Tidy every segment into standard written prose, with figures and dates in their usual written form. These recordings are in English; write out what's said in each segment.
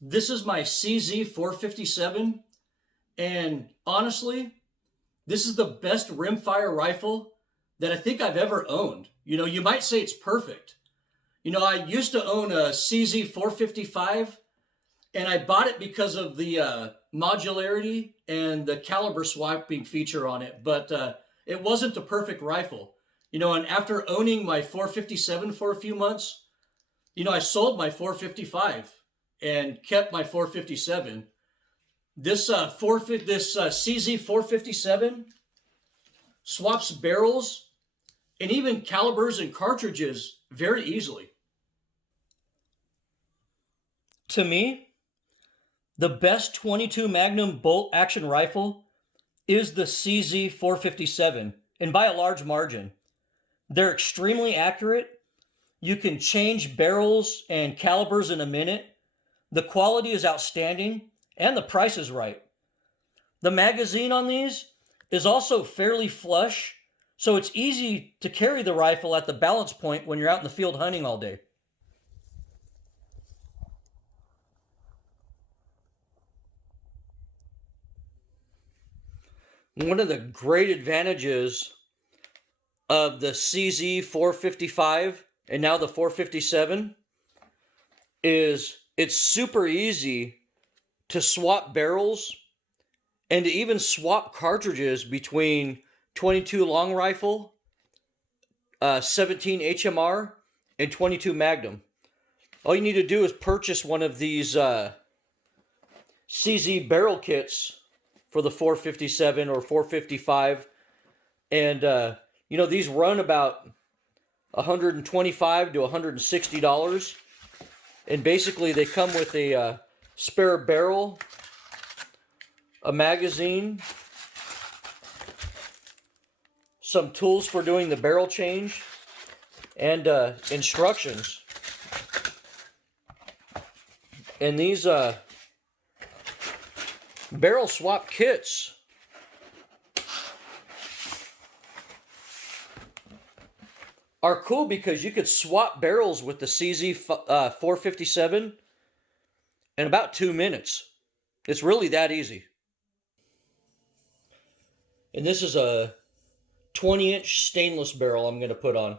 This is my CZ457, and honestly, this is the best rimfire rifle that I think I've ever owned. You might say it's perfect. I used to own a CZ455, and I bought it because of the modularity and the caliber swapping feature on it, but it wasn't the perfect rifle. And after owning my 457 for a few months, I sold my 455 and kept my 457. This CZ 457 swaps barrels and even calibers and cartridges very easily. To me, the best 22 Magnum bolt action rifle is the CZ 457, and by a large margin. They're extremely accurate. You can change barrels and calibers in a minute. The quality is outstanding, and the price is right. The magazine on these is also fairly flush, so it's easy to carry the rifle at the balance point when you're out in the field hunting all day. One of the great advantages of the CZ 455 and now the 457 is it's super easy to swap barrels and to even swap cartridges between 22 long rifle, 17 HMR, and 22 Magnum. All you need to do is purchase one of these CZ barrel kits for the 457 or 455, and these run about $125 to $160, and basically they come with a spare barrel, a magazine, some tools for doing the barrel change, and instructions. And these barrel swap kits are cool because you could swap barrels with the CZ 457 in about 2 minutes. It's really that easy. And this is a 20-inch stainless barrel I'm going to put on.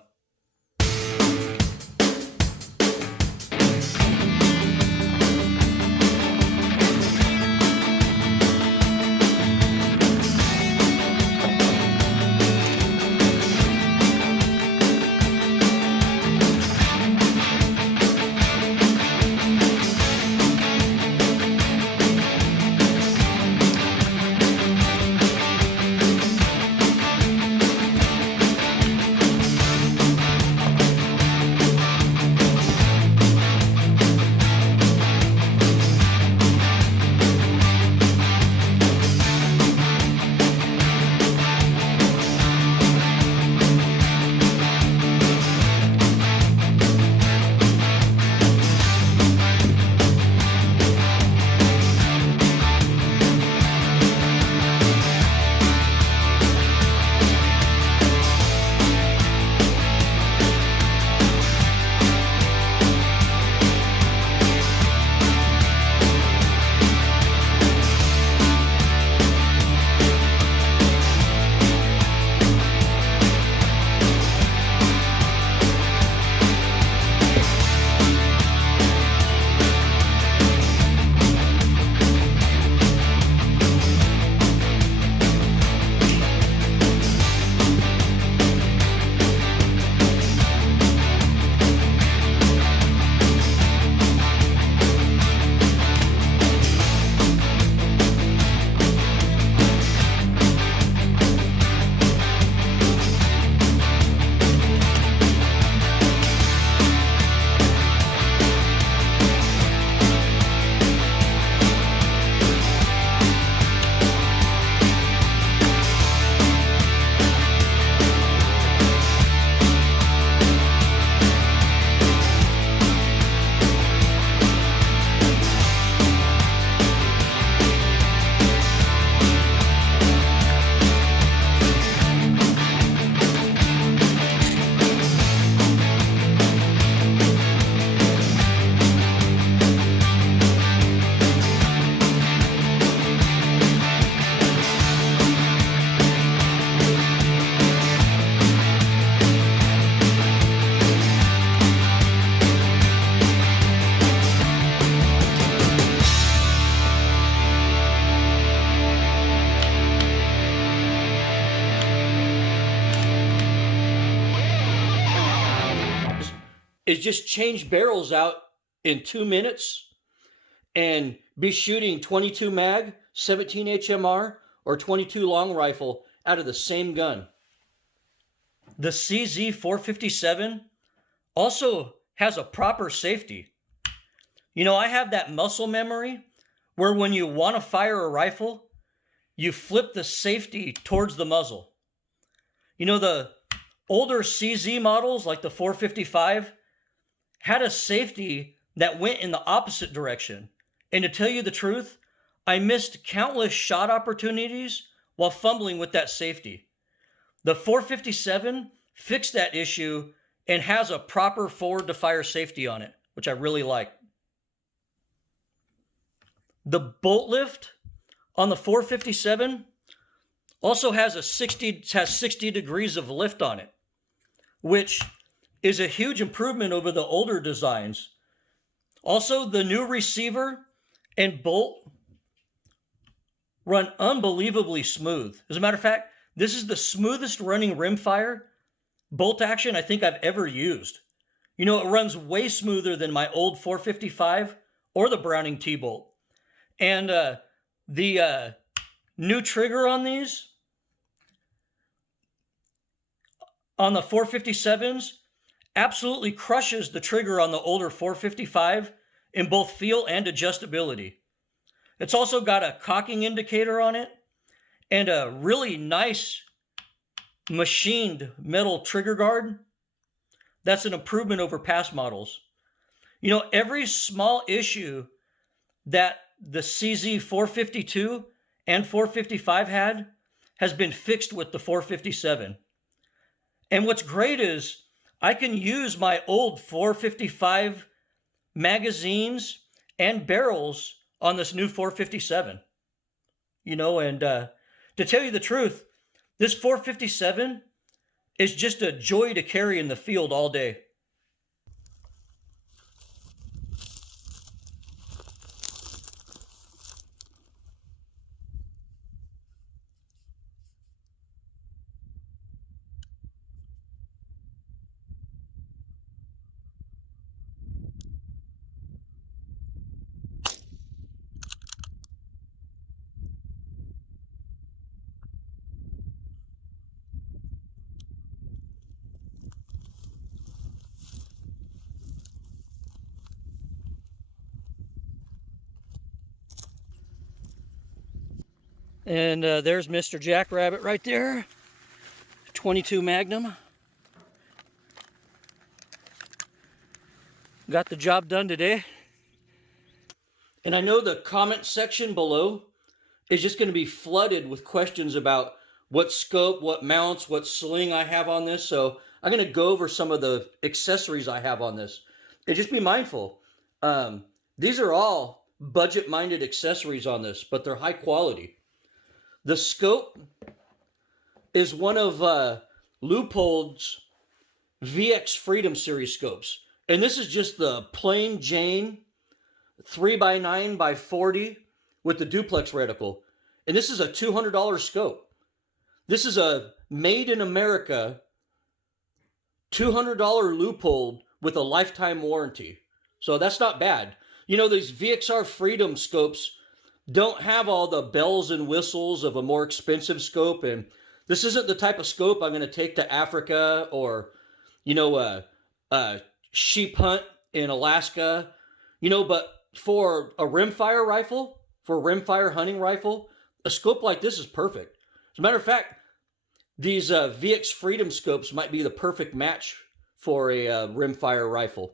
is just change barrels out in 2 minutes and be shooting 22 mag, 17 HMR, or 22 long rifle out of the same gun. The CZ457 also has a proper safety. You know, I have that muscle memory where when you want to fire a rifle, you flip the safety towards the muzzle. You know, the older CZ models like the 455 had a safety that went in the opposite direction. And to tell you the truth, I missed countless shot opportunities while fumbling with that safety. The 457 fixed that issue and has a proper forward to fire safety on it, which I really like. The bolt lift on the 457 also has 60 degrees of lift on it, which is a huge improvement over the older designs. Also, the new receiver and bolt run unbelievably smooth. As a matter of fact, this is the smoothest running rimfire bolt action I think I've ever used. You know, it runs way smoother than my old 455 or the Browning T-bolt. And the new trigger on these, on the 457s, absolutely crushes the trigger on the older 455 in both feel and adjustability. It's also got a cocking indicator on it and a really nice machined metal trigger guard. That's an improvement over past models. You know, every small issue that the CZ 452 and 455 had has been fixed with the 457. And what's great is I can use my old 455 magazines and barrels on this new 457. You know, and to tell you the truth, this 457 is just a joy to carry in the field all day. And there's Mr. Jackrabbit right there, 22 Magnum. Got the job done today. And I know the comment section below is just going to be flooded with questions about what scope, what mounts, what sling I have on this. So I'm going to go over some of the accessories I have on this. And just be mindful. These are all budget-minded accessories on this, but they're high quality. The scope is one of Leupold's VX Freedom Series scopes. And this is just the plain Jane 3x9x40 with the duplex reticle. And this is a $200 scope. This is a made in America $200 Leupold with a lifetime warranty. So that's not bad. You know, these VXR Freedom scopes don't have all the bells and whistles of a more expensive scope. And this isn't the type of scope I'm going to take to Africa or, you know, sheep hunt in Alaska. You know, but for a rimfire rifle, for a rimfire hunting rifle, a scope like this is perfect. As a matter of fact, these VX Freedom scopes might be the perfect match for a rimfire rifle.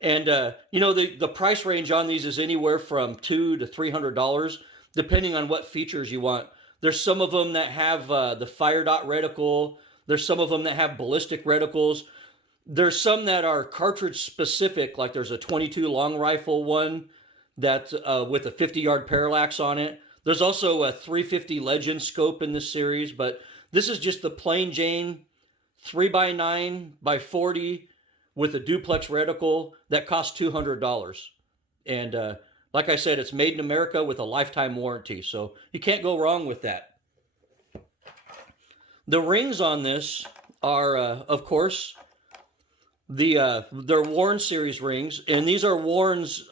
And, you know, the price range on these is anywhere from $200 to $300, depending on what features you want. There's some of them that have the fire dot reticle. There's some of them that have ballistic reticles. There's some that are cartridge specific, like there's a 22 long rifle one that with a 50-yard parallax on it. There's also a 350 Legend scope in this series, but this is just the plain Jane 3x9x40 with a duplex reticle that costs $200. And like I said, it's made in America with a lifetime warranty, so you can't go wrong with that. The rings on this are, of course, They're Warren series rings, and these are Warren's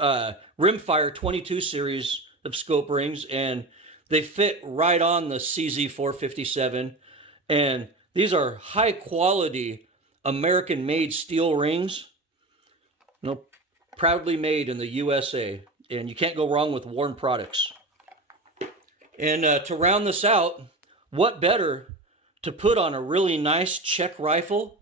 Rimfire 22 series of scope rings, and they fit right on the CZ 457. And these are high quality American made steel rings, you know, proudly made in the USA, and you can't go wrong with Warren products. And to round this out, what better to put on a really nice Czech rifle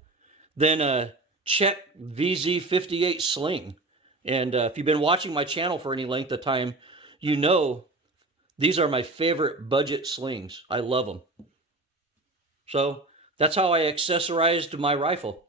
than a Czech VZ58 sling? And if you've been watching my channel for any length of time, you know these are my favorite budget slings. I love them. So that's how I accessorized my rifle.